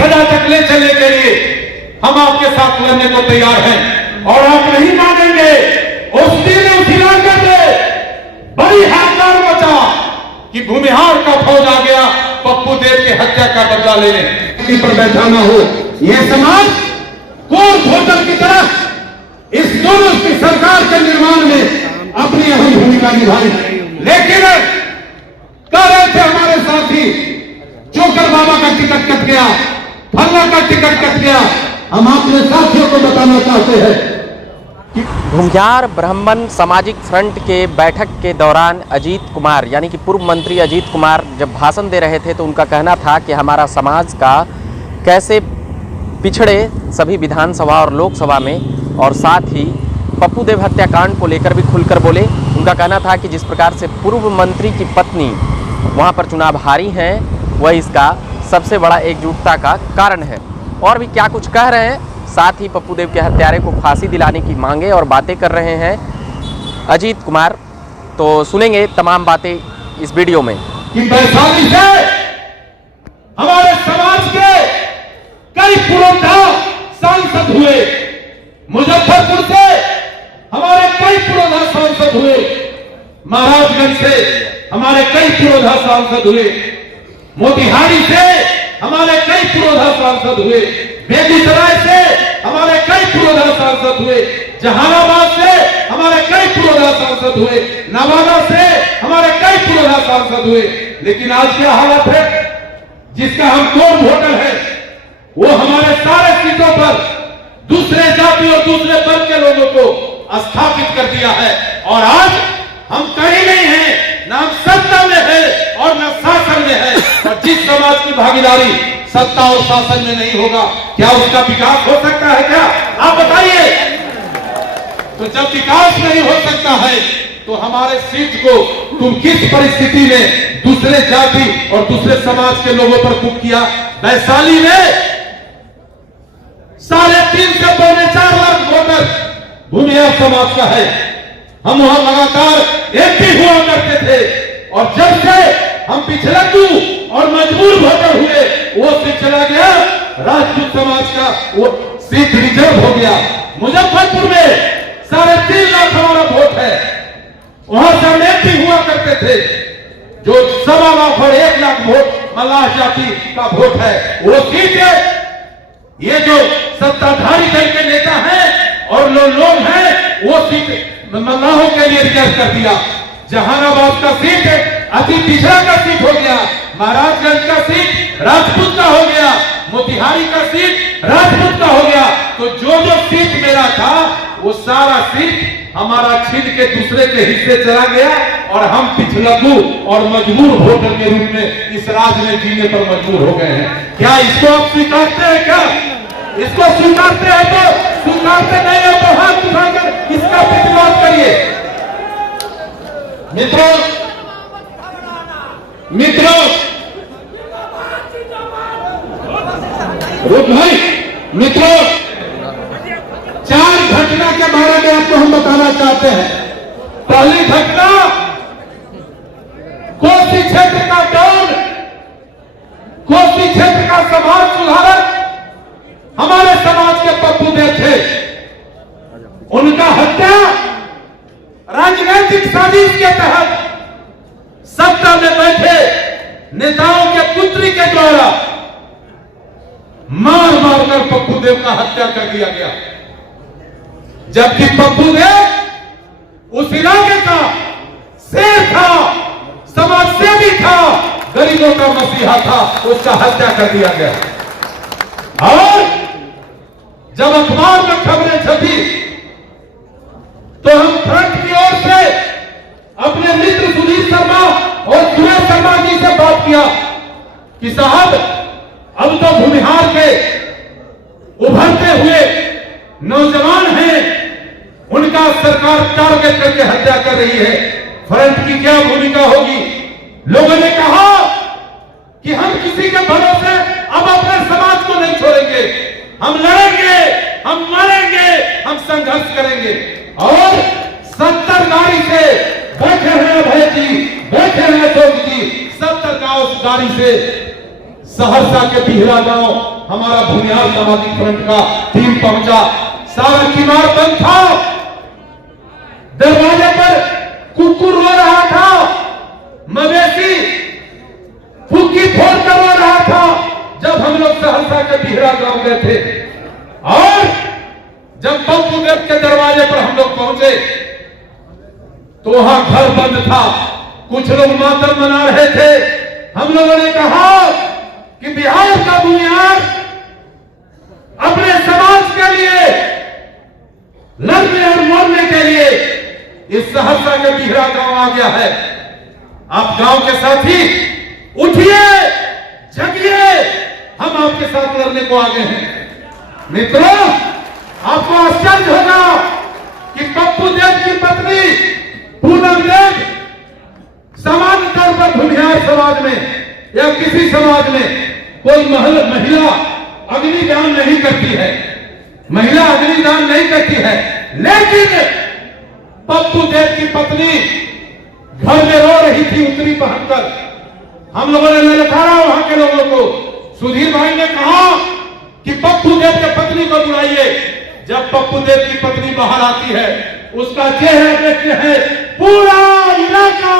सजा तक ले चलने के लिए हम आपके साथ लड़ने को तैयार हैं। और आप नहीं मानेंगे, उस दिन उस इलाके में बड़ी हाहाकार मचा कि भूमिहार का फौज आ गया पप्पू देव की हत्या का बदला लेने। पर बैठा ना हो ये समाज कोर्ट होटल की तरह इस दोनों की सरकार के निर्माण में अपनी अहम भूमिका निभाई। लेकिन कह रहे थे हमारे साथी, जोकर बाबा का टिकट कट गया, फल्ला का टिकट कट गया। हम अपने साथियों को बताना चाहते हैं कि भूमिहार ब्राह्मण सामाजिक फ्रंट के बैठक के दौरान अजीत कुमार यानी कि पूर्व मंत्री अजीत कुमार जब भाषण दे रहे थे तो उनका कहना था कि हमारा समाज का कैसे पिछड़े सभी विधानसभा और लोकसभा में, और साथ ही पप्पू देव हत्याकांड को लेकर भी खुलकर बोले। उनका कहना था कि जिस प्रकार से पूर्व मंत्री की पत्नी वहां पर चुनाव हारी हैं वह इसका सबसे बड़ा एकजुटता का कारण है। और भी क्या कुछ कह रहे हैं, साथ ही पप्पू देव के हत्यारे को फांसी दिलाने की मांगे और बातें कर रहे हैं अजीत कुमार। तो सुनेंगे तमाम बातें इस वीडियो में। कि वैशाली से हमारे समाज के कई पुरोधा सांसद हुए, मुजफ्फरपुर से हमारे कई पुरोधा सांसद हुए, महाराजगंज से हमारे कई पुरोधा सांसद हुए, मोतिहारी से हमारे कई पुरोधा सांसद हुए, बेगूसराय से हमारे कई पुरोधा सांसद हुए, जहानाबाद से हमारे कई पुरोधा सांसद हुए, नवादा से हमारे कई पुरोधा सांसद हुए। लेकिन आज क्या हालत है, जिसका हम कोर्ट होटल है वो हमारे सारे सीटों पर दूसरे जाति और दूसरे वर्ग के लोगों को स्थापित कर दिया है। और आज हम कहीं नहीं हैं, न हम सत्ता में है और न शासन में है। और जिस समाज की भागीदारी सत्ता और शासन में नहीं होगा, क्या उसका विकास हो सकता है? क्या आप बताइए। तो जब विकास नहीं हो सकता है तो हमारे सीट को तुम किस परिस्थिति में दूसरे जाति और दूसरे समाज के लोगों पर बुक किया? वैशाली में 3.5 से 4.25 लाख वोटर भूमिहार समाज का है। हम वहां लगातार एक ही हुआ करते थे, और जब से हम पिछड़ू और मजबूर वोटर हुए वो सीट चला गया, राजपूत समाज का वो सीट रिजर्व हो गया। मुजफ्फरपुर में 3.5 लाख हमारा वोट है, वहां से हम एक ही हुआ करते थे। जो 1.25 लाख और 1 लाख वोट मल्लाह जाति का वोट है, वो सीट है। ये जो सत्ताधारी दल के नेता हैं और लोग हैं वो सीट मल्लाहों के लिए रिजर्व कर दिया। जहानाबाद का सीट अति पिछड़ा का सीट हो गया, महाराजगंज का सीट राजपूत का हो गया, मोतिहारी का सीट राजपूत का हो गया। तो जो जो सीट मेरा था वो सारा सीट हमारा छीन के दूसरे के हिस्से चला गया, और हम पिछलकू और मजबूर वोटर के रूप में इस राज्य में जीने पर मजबूर हो गए हैं। क्या इसको आप स्वीकारते हैं? क्या इसको स्वीकारते हैं? तो स्वीकारते नहीं है तो हाथ उठाकर इसका प्रतिवाद करिए। मित्रों रुक भाई, मित्रों 4 घटना के बारे में आपको हम बताना चाहते हैं। पहली घटना, कोसी क्षेत्र का डॉन, कोसी क्षेत्र का समाज सुधारक हमारे समाज के पप्पू देव थे। उनका हत्या राजनीतिक साजिश के तहत सत्ता में बैठे नेताओं के पुत्री के द्वारा मार मारकर पप्पू देव का हत्या कर दिया गया। जबकि पप्पू देव उस इलाके का शेर था, समाज सेवी था, गरीबों का मसीहा था, उसका हत्या कर दिया गया। और जब अखबार में खबरें छपी तो हम फ्रंट की ओर से अपने मित्र सुधीर शर्मा और सुरेश शर्मा जी से बात किया कि साहब अब तो भूमिहार के उभरते हुए नौजवान हैं, उनका सरकार टारगेट करके हत्या कर रही है, फ्रंट की क्या भूमिका होगी? लोगों ने कहा कि हम किसी के भरोसे अब अपने समाज को नहीं छोड़ेंगे, हम लड़ेंगे, हम मरेंगे, हम संघर्ष करेंगे। और 70 गाड़ी से बैठे हैं अभय जी, बैठे हैं अशोक जी, 70 का उस गाड़ी से सहरसा के बिहरा गांव हमारा भूमिहार सामाजिक फ्रंट का टीम पहुंचा। सारा किमार बंद था, दरवाजे पर कुकुर रो रहा था, मवेशी फुग्गी फोड़ कर रो रहा था जब हम लोग सहरसा के बिहरा गांव गए थे। और जब पप्पू देव के दरवाजे पर हम लोग पहुंचे तो वहां घर बंद था, कुछ लोग मातम मना रहे थे। हम लोगों ने कहा कि बिहार का बुनियाद अपने समाज के लिए लड़ने और मरने के लिए इस सहरसा के बिहरा गांव आ गया है। आप गांव के साथी उठिए, जगिए, हम आपके साथ लड़ने को आ गए हैं। मित्रों, आपको आश्चर्य होगा कि पप्पू देव की पत्नी पूनम देव सामान्य तौर पर भूमिहार समाज में या किसी समाज में कोई महिला अग्निदान नहीं करती है, महिला अग्निदान नहीं करती है। लेकिन पप्पू देव की पत्नी घर में रो रही थी उत्तरी पहनकर। हम लोगों ने ललकारा वहां के लोगों को। सुधीर भाई ने कहा कि पप्पू देव की पत्नी को बुलाइए। जब पप्पू देव की पत्नी बाहर आती है, उसका चेहरा देखते हैं, पूरा इलाका,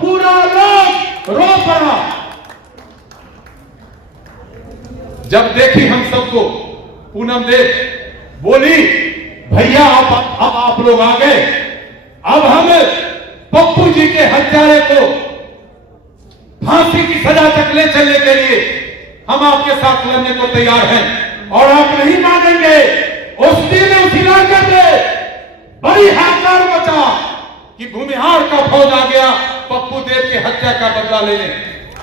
पूरा लोग रो पड़ा। जब देखी हम सबको, पूनम देव बोली, भैया अब आप लोग आ गए, अब हम पप्पू जी के हत्यारे को फांसी की सजा तक ले चलने के लिए हम आपके साथ लड़ने को तैयार हैं। और आप नहीं मानेंगे, उस दिन उस इलाके में बड़ी हाहाकार मचा कि भूमिहार का फौज आ गया पप्पू देव की हत्या का बदला लेने।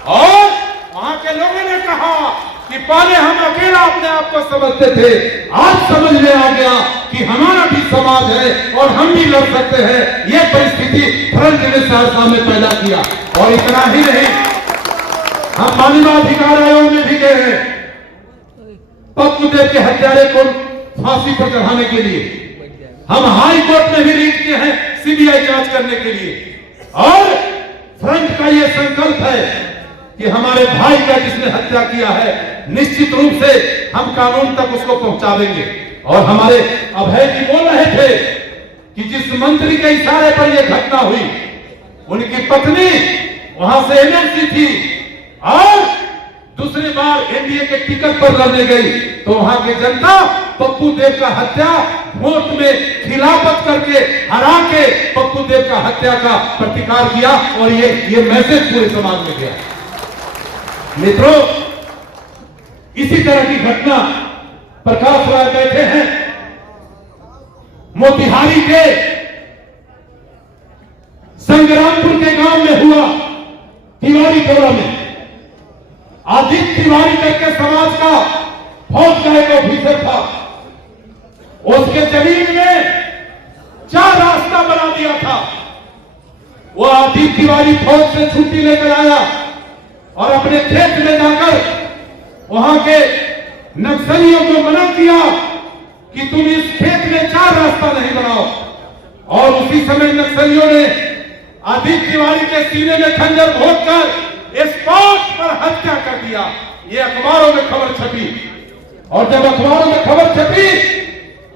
और वहां के लोगों ने कहा कि पहले हम अकेला अपने आप को समझते थे, आज समझ में आ गया कि हमारा भी समाज है और हम भी लड़ सकते हैं। यह परिस्थिति फ्रंट ने सहरसा में पैदा किया। और इतना ही नहीं, हम मानवाधिकार आयोग में भी गए हैं पप्पू देव के हत्यारे को फांसी पर चढ़ाने के लिए। हम हाई कोर्ट में भी रीट किए हैं सीबीआई जांच करने के लिए। और फ्रंट का यह संकल्प है कि हमारे भाई का जिसने हत्या किया है, निश्चित रूप से हम कानून तक उसको पहुंचा देंगे। और हमारे अभय जी बोल रहे थे कि जिस मंत्री के इशारे पर यह घटना हुई, उनकी पत्नी वहां से एमएलसी थी और दूसरी बार एनडीए के टिकट पर लड़ने गई, तो वहां की जनता पप्पू देव का हत्या वोट में खिलाफत करके हरा के पप्पू देव का हत्या का प्रतिकार किया। और ये मैसेज पूरे समाज में गया। मित्रों, इसी तरह की घटना प्रकाश राय बैठे हैं मोतिहारी के संग्रामपुर के गांव में हुआ, तिवारी टोला में। आदित्य तिवारी करके समाज का फौज का एक ऑफिसर था। उसके जमीन में 4 रास्ता बना दिया था। वो आदित्य तिवारी फौज से छुट्टी लेकर आया और अपने खेत में जाकर वहां के नक्सलियों को मना किया कि तुम इस खेत में 4 रास्ता नहीं बनाओ। और उसी समय नक्सलियों ने आदित्य तिवारी के सीने में खंजर भोंककर स्पॉट पर हत्या कर दिया। ये अखबारों में खबर छपी। और जब अखबारों में खबर छपी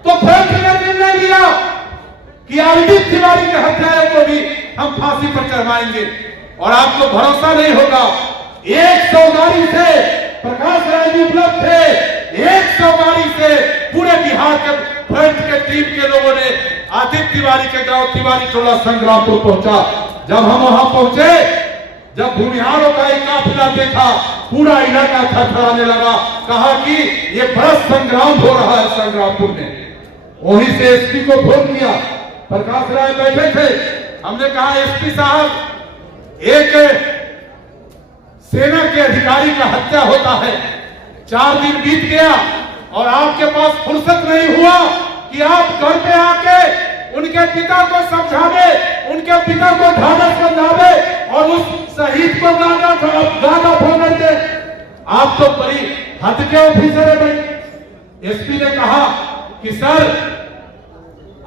तो फ्रंट ने निर्णय लिया कि आदित्य तिवारी के हत्यारे को भी हम फांसी पर चढ़वाएंगे। और आपको भरोसा नहीं होगा, 100 गाड़ी से प्रकाश राय जी उपलब्ध थे, 100 गाड़ी से पूरे बिहार के फ्रंट के टीम के लोगों ने आदित्य तिवारी के गांव तिवारी टोला संग्रामपुर पहुंचा। जब हम वहां पहुंचे, जब भूमिहारों का एक काफिला देखा, पूरा इलाका थरथराने लगा। कहा कि ये बड़ा संग्राम हो रहा है संग्रामपुर में। वहीं से एसपी को फोन किया, प्रकाश राय बैठे थे। हमने कहा, एसपी साहब, एक सेना के अधिकारी का हत्या होता है, 4 दिन बीत गया और आपके पास फुर्सत नहीं हुआ कि आप घर पे आके उनके पिता को समझावे, उनके पिता को ढांढस बंधावे और उस शहीद को गाना फोन दे। आप तो बड़ी हद के ऑफिसर है भाई। एसपी ने कहा कि सर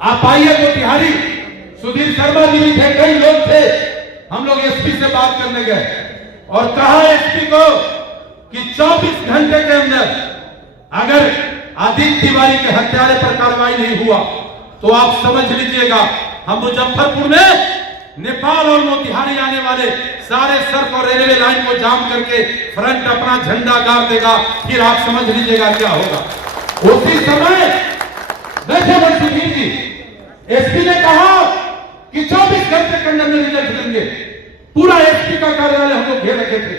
आप आइए मोतिहारी। सुधीर शर्मा जी भी थे, कई लोग थे। हम लोग एसपी से बात करने गए और कहा एसपी को कि 24 घंटे के अंदर अगर आदित्य तिवारी के हत्यारे पर कार्रवाई नहीं हुआ तो आप समझ लीजिएगा हम मुजफ्फरपुर में नेपाल और मोतिहारी आने वाले सारे सड़क और रेलवे लाइन को जाम करके फ्रंट अपना झंडा गाड़ देगा। फिर आप समझ लीजिएगा क्या होगा। उसी समय बैठे बंशीधर जी एसपी ने कहा कि 24 घंटे के अंदर रिजल्ट देंगे। पूरा एसपी का कार्यालय हम लोग घेर रखे थे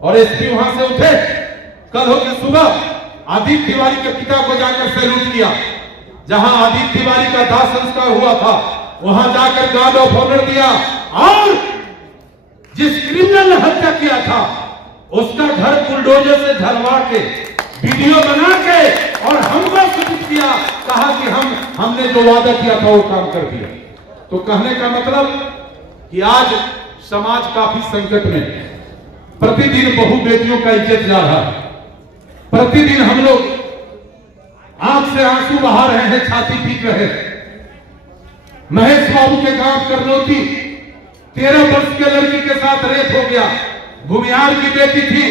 और एसपी वहां से उठे। कल होकर सुबह आदित्य तिवारी के पिता को जाकर सैल्यूट किया। जहां आदित्य तिवारी का दाह संस्कार हुआ था वहां जाकर गार्ड ऑफ ऑनर दिया और जिस क्रिमिनल ने हत्या किया था उसका घर बुलडोजर से झलवा के वीडियो बना के और हमको सूचित किया। कहा कि हमने जो वादा किया था वो काम कर दिया। तो कहने का मतलब कि आज समाज काफी संकट में है। प्रतिदिन बहु बेटियों का इज्जत जा रहा है। प्रतिदिन हम लोग आंख से आंसू बहा रहे हैं, छाती पीट रहे हैं। महेश बाबू के गांव करनौती 13 वर्ष के लड़की के साथ रेप हो गया। भूमिहार की बेटी थी,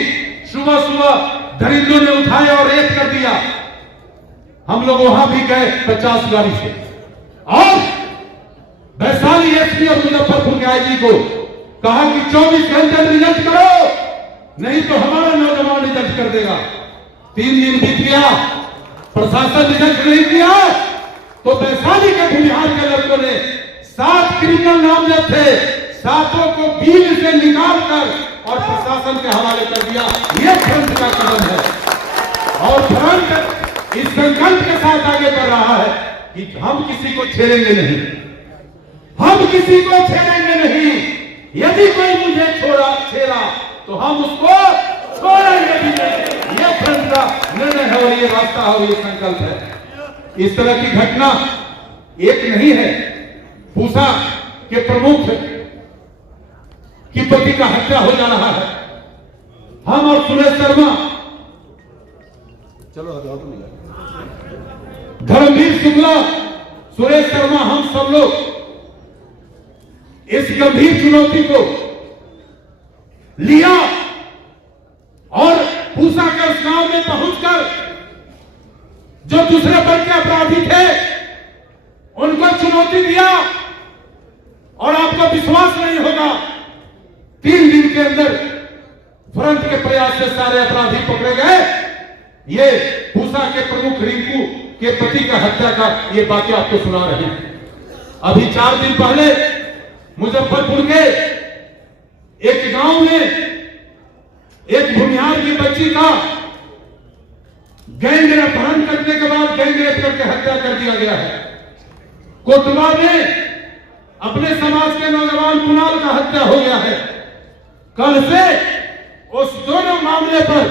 सुबह सुबह दरिंदों ने उठाया और रेप कर दिया। हम लोग वहां भी गए 50 गाड़ी से और वैशाली एसपी और मुजफ्फरपुर के आईजी को कहा कि 24 घंटे रिजल्ट करो, नहीं तो हमारा नौजवान रिजल्ट कर देगा। 3 दिन बीत गया, प्रशासन रिजल्ट नहीं किया तो वैशाली के भूमिहार के लड़कों ने 7 क्रिमिनल नामजद थे, 7 को बिल से निकालकर और प्रशासन के हवाले कर दिया। यह फ्रंट का कदम है और फ्रंट इस संकल्प के साथ आगे बढ़ रहा है कि हम किसी को छेड़ेंगे नहीं, हम किसी को छेड़ेंगे नहीं। यदि कोई मुझे छेड़ा तो हम उसको छोड़ेंगे भी नहीं। यह फ्रंट का निर्णय है और ये रास्ता है और ये संकल्प है। इस तरह की घटना एक नहीं है। पूसा के प्रमुख की पति का हत्या हो जा रहा है। हम और सुरेश शर्मा, धर्मवीर शुक्ला, सुरेश शर्मा, हम सब लोग इस गंभीर चुनौती को लिया और पूसा के उस गांव में पहुंचकर जो दूसरे वर्ग के अपराधी थे उनको चुनौती दिया। और आपको विश्वास नहीं होगा, 3 दिन के अंदर फ्रंट के प्रयास से सारे अपराधी पकड़े गए। ये पूसा के प्रमुख रिंकू के पति का हत्या का ये बातें आपको सुना रहे हैं। अभी 4 दिन पहले मुजफ्फरपुर के एक गांव में एक भूमिहार की बच्ची का गैंग अपहरण करने के बाद गैंग रेप करके हत्या कर दिया गया है। कोटवा में अपने समाज के नौजवान कुणाल का हत्या हो गया है। कल से उस दोनों मामले पर